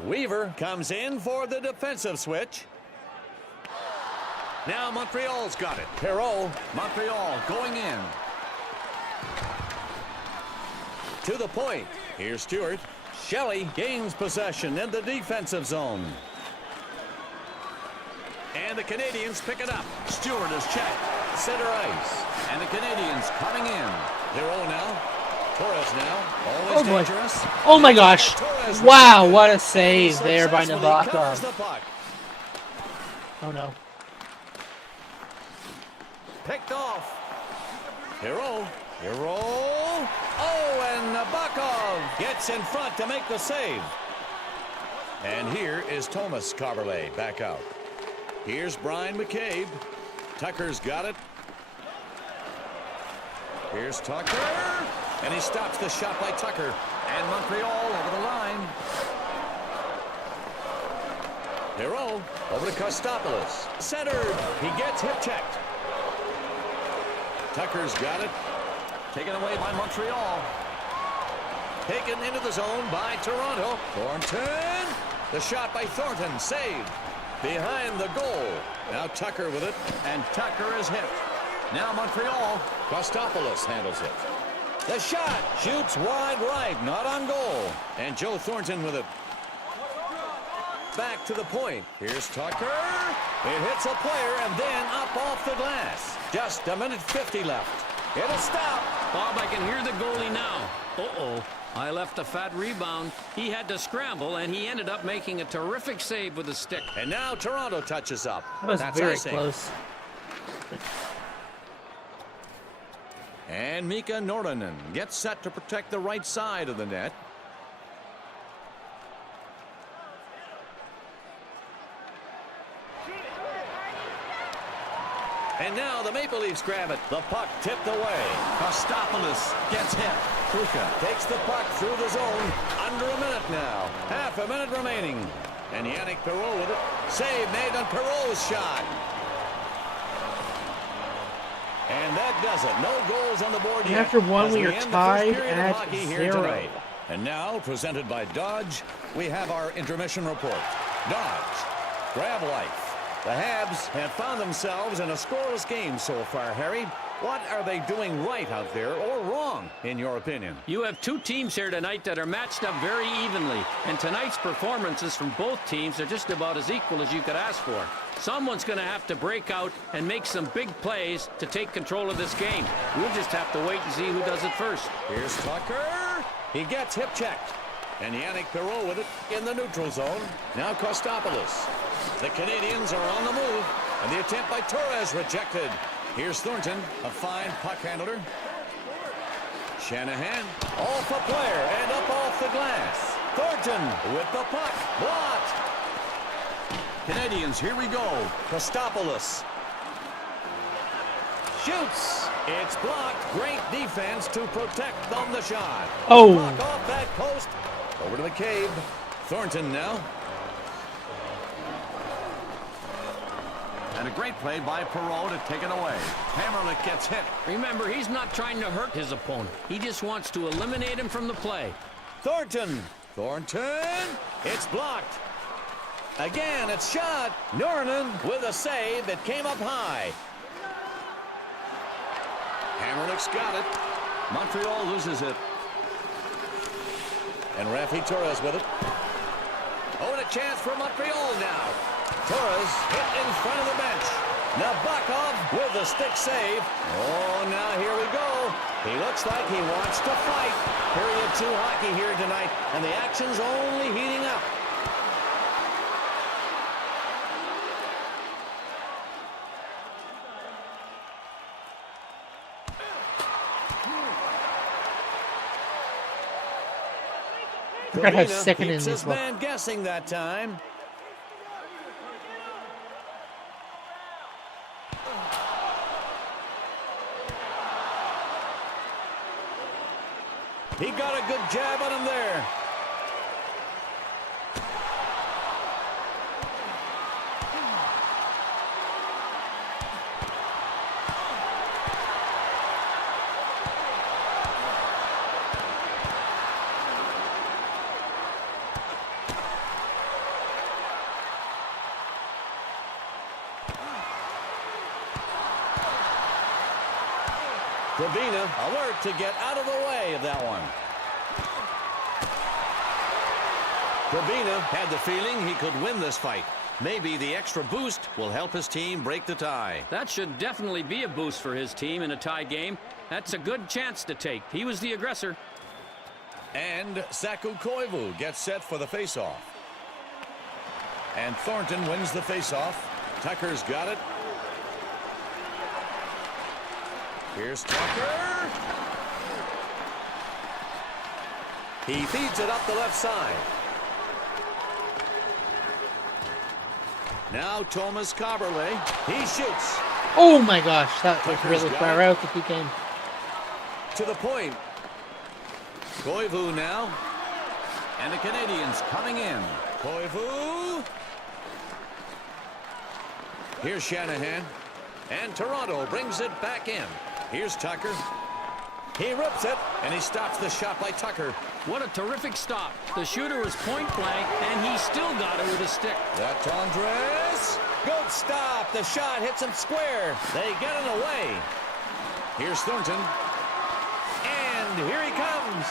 Weaver comes in for the defensive switch. Now Montreal's got it. Perreault. Montreal going in. To the point. Here's Stewart. Shelley gains possession in the defensive zone. And the Canadiens pick it up. Stewart is checked. Center ice. And the Canadiens coming in. Hero now. Torres now. Always dangerous. Oh my gosh. Wow, what a save there by Nabokov. The puck. Oh no. Picked off. Hero. Oh, and Nabokov gets in front to make the save. And here is Thomas Carverlay back out. Here's Brian McCabe. Tucker's got it. Here's Tucker. And he stops the shot by Tucker. And Montreal over the line. Hero over to Kostopoulos. Centered. He gets hip checked. Tucker's got it. Taken away by Montreal. Taken into the zone by Toronto. Thornton. The shot by Thornton. Saved. Behind the goal. Now Tucker with it. And Tucker is hit. Now Montreal. Kostopoulos handles it. The shot shoots wide right. Not on goal. And Joe Thornton with it. Back to the point. Here's Tucker. It hits a player and then up off the glass. Just a minute 50 left. It'll stop. Bob, I can hear the goalie now. Uh-oh. I left a fat rebound. He had to scramble, and he ended up making a terrific save with a stick. And now Toronto touches up. That was That's very icing. close. And Mika Noranen gets set to protect the right side of the net. And now the Maple Leafs grab it. The puck tipped away. Kostopoulos gets hit. Kuka takes the puck through the zone. Under a minute now. Half a minute remaining. And Yannick Perreault with it. Save made on Perreault's shot. And that does it. No goals on the board yet. After one, as we are end the first tied period of at hockey here 0. tonight. And now, presented by Dodge, we have our intermission report. Dodge, grab life. The Habs have found themselves in a scoreless game so far, Harry. What are they doing right out there or wrong, in your opinion? You have two teams here tonight that are matched up very evenly, and tonight's performances from both teams are just about as equal as you could ask for. Someone's going to have to break out and make some big plays to take control of this game. We'll just have to wait and see who does it first. Here's Tucker. He gets hip checked. And Yannick Perreault with it in the neutral zone. Now Kostopoulos. The Canadiens are on the move. And the attempt by Torres rejected. Here's Thornton, a fine puck handler. Shanahan, off a player and up off the glass. Thornton with the puck, blocked. Canadiens, here we go. Kostopoulos shoots. It's blocked. Great defense to protect on the shot. Oh. Puck off that post. Over to McCabe. Thornton now. And a great play by Perreault to take it away. Hammerlick gets hit. Remember, he's not trying to hurt his opponent. He just wants to eliminate him from the play. Thornton. It's blocked. Again, it's shot. Nornan with a save that came up high. Hammerlick's got it. Montreal loses it. And Rafi Torres with it. Oh, and a chance for Montreal now. Torres hit in front of the bench. Nabokov with a stick save. Oh, now here we go. He looks like he wants to fight. Period 2 hockey here tonight, and the action's only heating up. Forgot how second in keeps this his one. man guessing that time. He got a good jab on him there. Trevina alert to get out of the way of that one. Trevina had the feeling he could win this fight. Maybe the extra boost will help his team break the tie. That should definitely be a boost for his team in a tie game. That's a good chance to take. He was the aggressor. And Saku Koivu gets set for the faceoff. And Thornton wins the faceoff. Tucker's got it. Here's Tucker. He feeds it up the left side. Now Thomas Kaberle. He shoots. Oh my gosh, that was Tucker's really got far it. out that he came. To the point. Koivu now. And the Canadians coming in. Koivu. Here's Shanahan. And Toronto brings it back in. Here's Tucker. He rips it, and he stops the shot by Tucker. What a terrific stop. The shooter was point blank, and he still got it with a stick. That's Andres. Good stop. The shot hits him square. They get it away. Here's Thornton. And here he comes.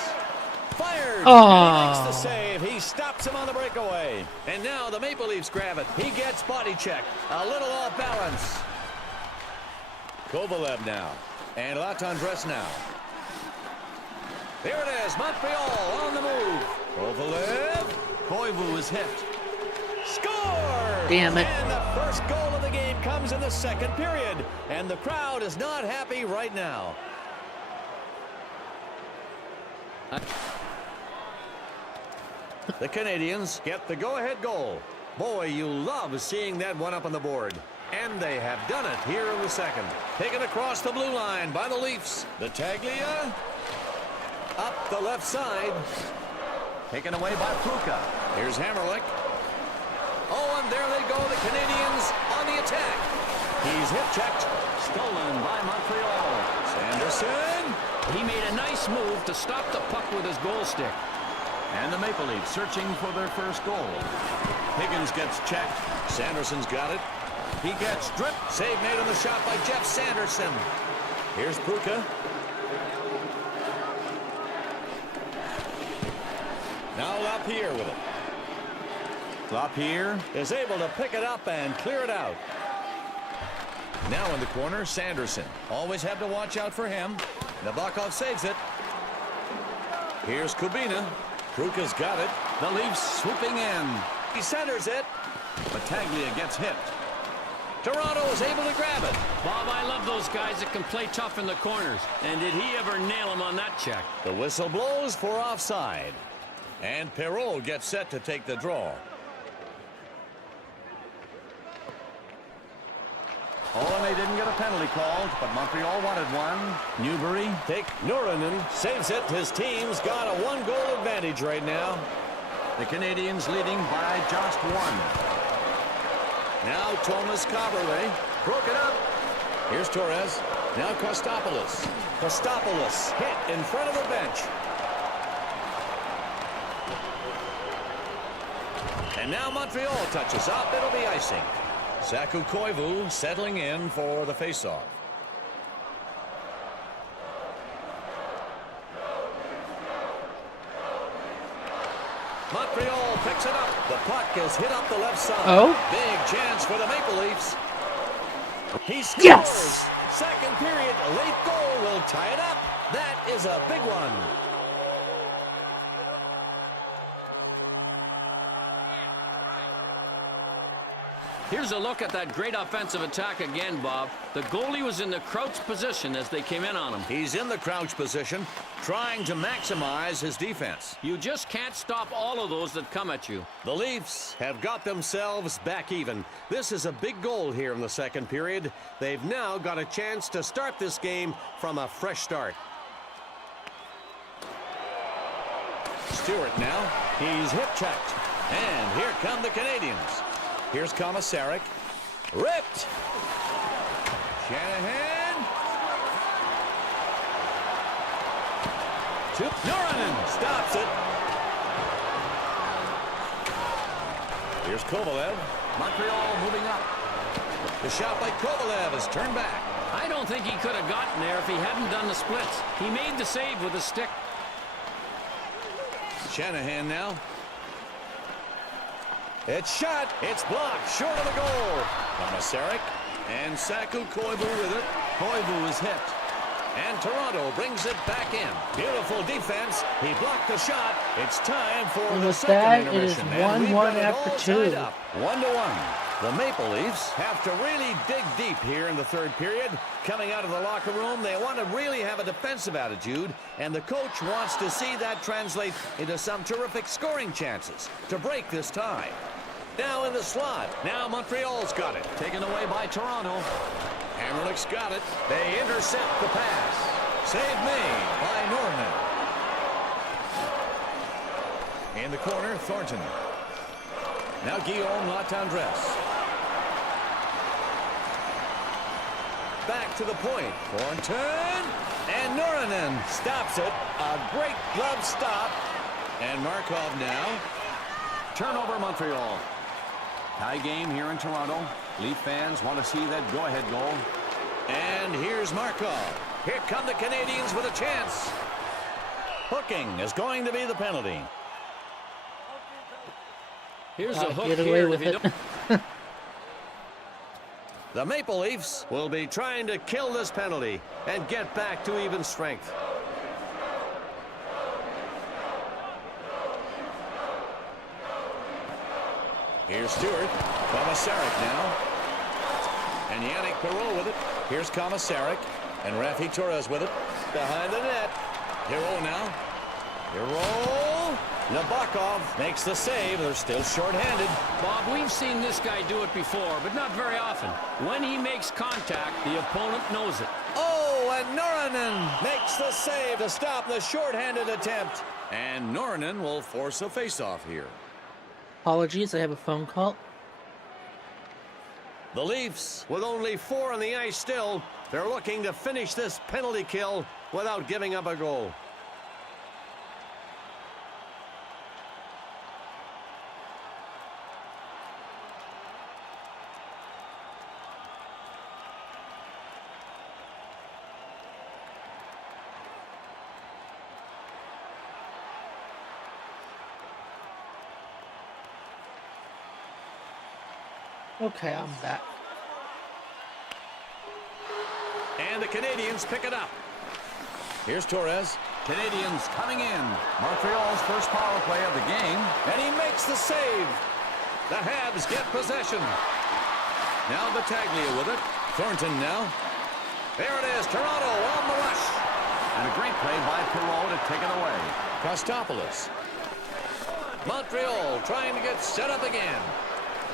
Fired. Oh. He makes the save. He stops him on the breakaway. And now the Maple Leafs grab it. He gets body checked. A little off balance. Kovalev now. And Latendresse now. There it is. Montreal on the move. Kovalev. Koivu is hit. Score! Damn it. And the first goal of the game comes in the second period. And the crowd is not happy right now. The Canadians get the go-ahead goal. Boy, you love seeing that one up on the board. And they have done it here in the second. Taken across the blue line by the Leafs. The Taglia. Up the left side. Taken away by Pruka. Here's Hammerlick. Oh, and there they go, the Canadians on the attack. He's hip-checked. Stolen by Montreal. Sanderson. He made a nice move to stop the puck with his goal stick. And the Maple Leafs searching for their first goal. Higgins gets checked. Sanderson's got it. He gets stripped. Save made on the shot by Jeff Sanderson. Here's Pruka. Now LaPierre with it. LaPierre Is able to pick it up and clear it out. Now in the corner, Sanderson. Always have to watch out for him. Nabokov saves it. Here's Kubina. Pruka's got it. The Leafs swooping in. He centers it. Battaglia gets hit. Toronto is able to grab it. Bob, I love those guys that can play tough in the corners. And did he ever nail him on that check? The whistle blows for offside. And Perreault gets set to take the draw. Oh, and they didn't get a penalty called, but Montreal wanted one. Newbury. Take Norinen. Saves it. His team's got a one-goal advantage right now. The Canadians leading by just one. Now Thomas Coverley. Broke it up. Here's Torres. Now Kostopoulos. Kostopoulos hit in front of the bench. And now Montreal touches up. It'll be icing. Saku Koivu settling in for the faceoff. Montreal picks it up. The puck is hit up the left side. Oh. Big chance for the Maple Leafs. He scores. Yes. Second period, late goal will tie it up. That is a big one. Here's a look at that great offensive attack again, Bob. The goalie was in the crouch position as they came in on him. He's in the crouch position, trying to maximize his defense. You just can't stop all of those that come at you. The Leafs have got themselves back even. This is a big goal here in the second period. They've now got a chance to start this game from a fresh start. Stewart now. He's hip checked. And here come the Canadians. Here's Komisarek. Ripped. Shanahan. To Noranen. Stops it. Here's Kovalev. Montreal moving up. The shot by Kovalev is turned back. I don't think he could have gotten there if he hadn't done the splits. He made the save with a stick. Shanahan now. It's shot. It's blocked. Short of the goal. Komisarek and Saku Koivu with it. Koivu is hit. And Toronto brings it back in. Beautiful defense. He blocked the shot. It's time for the second intermission. It is 1-1 after 2. 1-1. The Maple Leafs have to really dig deep here in the third period. Coming out of the locker room, they want to really have a defensive attitude, and the coach wants to see that translate into some terrific scoring chances to break this tie. Now in the slot. Now Montreal's got it. Taken away by Toronto. Hamrlich's got it. They intercept the pass. Save made by Norman. In the corner, Thornton. Now Guillaume Latendresse. Back to the point. Thornton. And Noranen stops it. A great glove stop. And Markov now. Turnover Montreal. Tie game here in Toronto. Leaf fans want to see that go-ahead goal. And here's Markov. Here come the Canadians with a chance. Hooking is going to be the penalty. Here's a hook Get here. away with it. The Maple Leafs will be trying to kill this penalty and get back to even strength. Here's Stewart. Komisarek now. And Yannick Perreault with it. Here's Komisarek. And Rafi Torres with it. Behind the net. Perreault now. Perreault. Nabokov makes the save. They're still shorthanded. Bob, we've seen this guy do it before, but not very often. When he makes contact, the opponent knows it. Oh, and Noranen makes the save to stop the shorthanded attempt. And Noranen will force a faceoff here. Apologies, I have a phone call. The Leafs, with only 4 on the ice still, they're looking to finish this penalty kill without giving up a goal. Okay, I'm back. And the Canadians pick it up. Here's Torres. Canadians coming in. Montreal's first power play of the game. And he makes the save. The Habs get possession. Now Battaglia with it. Thornton now. There it is. Toronto on the rush. And a great play by Perreault to take it away. Kostopoulos. Montreal trying to get set up again.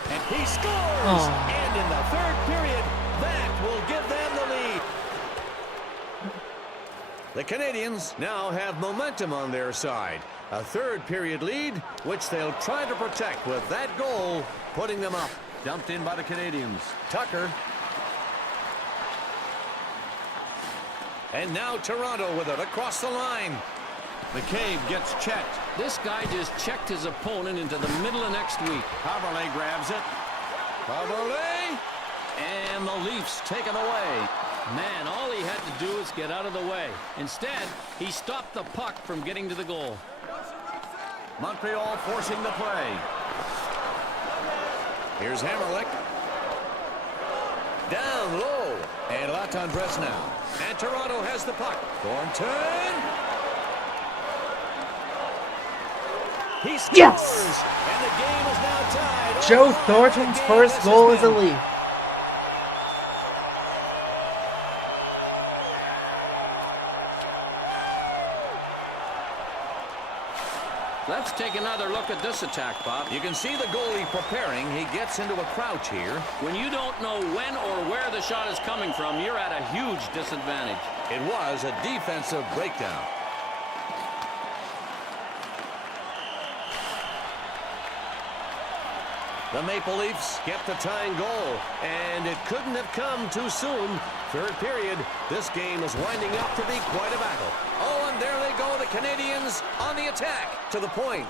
And he scores! Oh. And in the third period, that will give them the lead. The Canadians now have momentum on their side. A third period lead, which they'll try to protect with that goal, putting them up. Dumped in by the Canadians. Tucker. And now Toronto with it across the line. McCabe gets checked. This guy just checked his opponent into the middle of next week. Coverley grabs it. Coverley. And the Leafs take it away. Man, all he had to do was get out of the way. Instead, he stopped the puck from getting to the goal. Montreal forcing the play. Here's Hammerlick. Down low. And Latendresse now. And Toronto has the puck. Thornton. He scores. Yes! And the game is now tied. Joe Thornton's first goal as a Leaf. Let's take another look at this attack, Bob. You can see the goalie preparing. He gets into a crouch here. When you don't know when or where the shot is coming from, you're at a huge disadvantage. It was a defensive breakdown. The Maple Leafs get the tying goal, and it couldn't have come too soon. Third period, this game is winding up to be quite a battle. Oh, and there they go, the Canadians on the attack to the point.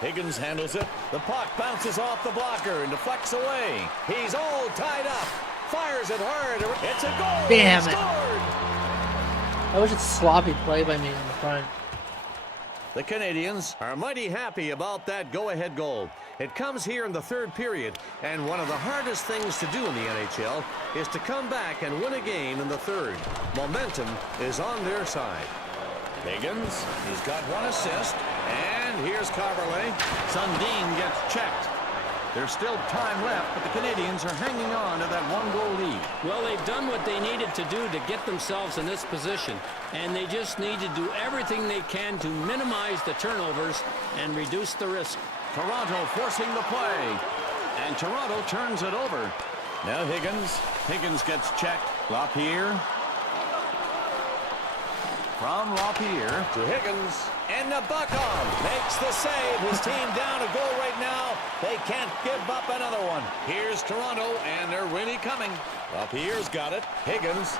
Higgins handles it. The puck bounces off the blocker and deflects away. He's all tied up. Fires it hard. It's a goal. Damn it. Scored. That was just a sloppy play by me in the front. The Canadians are mighty happy about that go-ahead goal. It comes here in the third period, and one of the hardest things to do in the NHL is to come back and win a game in the third. Momentum is on their side. Higgins, he's got one assist, and here's Coverley. Sundin gets checked. There's still time left, but the Canadians are hanging on to that one-goal lead. Well, they've done what they needed to do to get themselves in this position, and they just need to do everything they can to minimize the turnovers and reduce the risk. Toronto forcing the play, and Toronto turns it over. Now Higgins. Higgins gets checked. LaPierre. From LaPierre To Higgins. And Nabokov makes the save. His team down a goal right now. They can't give up another one. Here's Toronto, and they're really coming. LaPierre's got it. Higgins.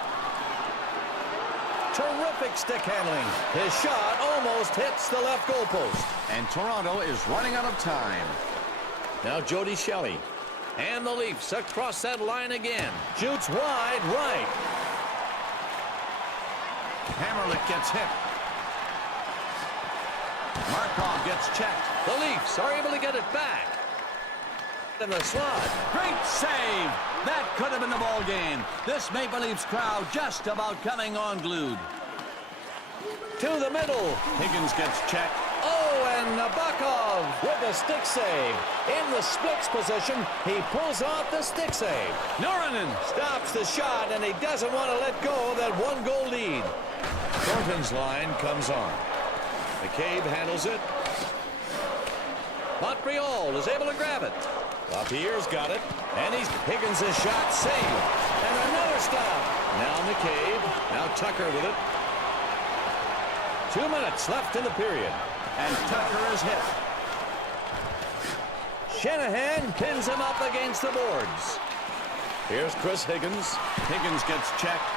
Terrific stick handling. His shot almost hits the left goal post. and Toronto is running out of time. Now Jody Shelley. And the Leafs across that line again. Shoots wide right. Hammerlick gets hit. Markov gets checked. The Leafs are able to get it back. In the slot. Great save! That could have been the ball game. This Maple Leafs crowd just about coming unglued. To the middle. Higgins gets checked. Oh, and Nabokov with the stick save. In the splits position, he pulls off the stick save. Noranen stops the shot, and he doesn't want to let go of that one-goal lead. Thornton's line comes on. McCabe handles it. Montreal is able to grab it. LaPierre's got it, and Higgins' shot saved. And another stop. Now McCabe. Now Tucker with it. 2 minutes left in the period. And Tucker is hit. Shanahan pins him up against the boards. Here's Chris Higgins. Higgins gets checked.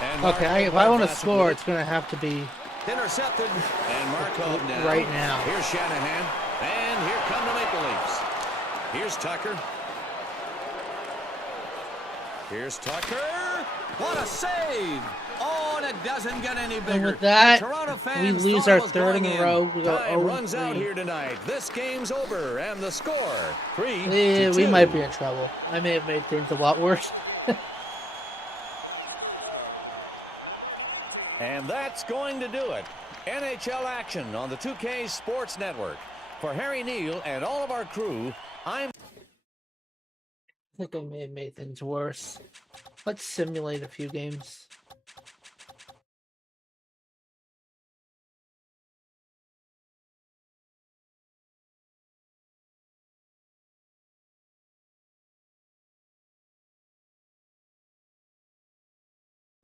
And Okay, if I want to score, it's going to have to be intercepted. And Markov now. right now. Here's Shanahan. And here come the Maple Leafs. Here's Tucker. Here's Tucker. What a save! Oh, and it doesn't get any bigger. And with that, Toronto we fans lose thought it our was third in going a row. We go Time runs out 0-3. here tonight. This game's over, and the score 3-2. Yeah, we might be in trouble. I may have made things a lot worse. And that's going to do it. NHL action on the 2K Sports Network. For Harry Neal and all of our crew, I'm... I think I may have made things worse. Let's simulate a few games.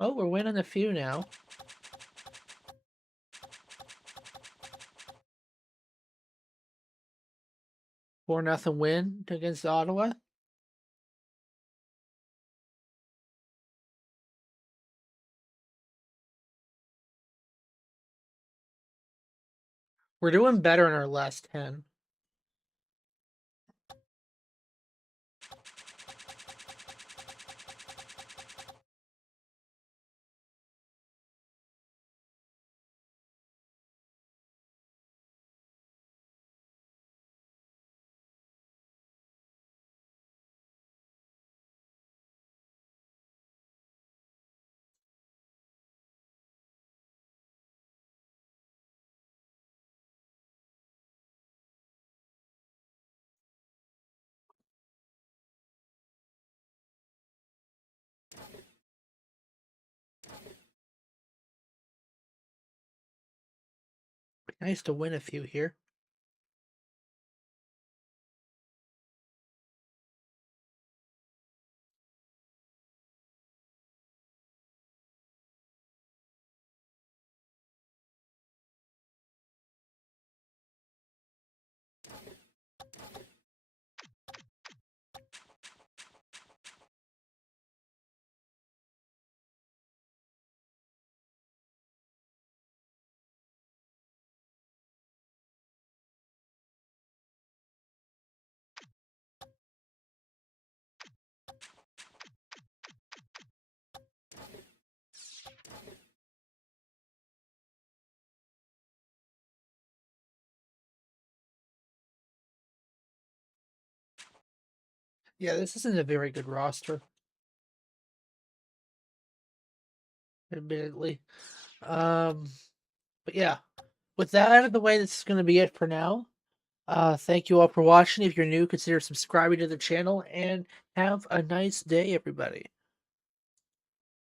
Oh, we're winning a few now. 4-0 win against Ottawa. We're doing better in our last 10. Nice to win a few here. Yeah, this isn't a very good roster, admittedly. But yeah, with that out of the way, this is going to be it for now. Thank you all for watching. If you're new, consider subscribing to the channel, and have a nice day, everybody.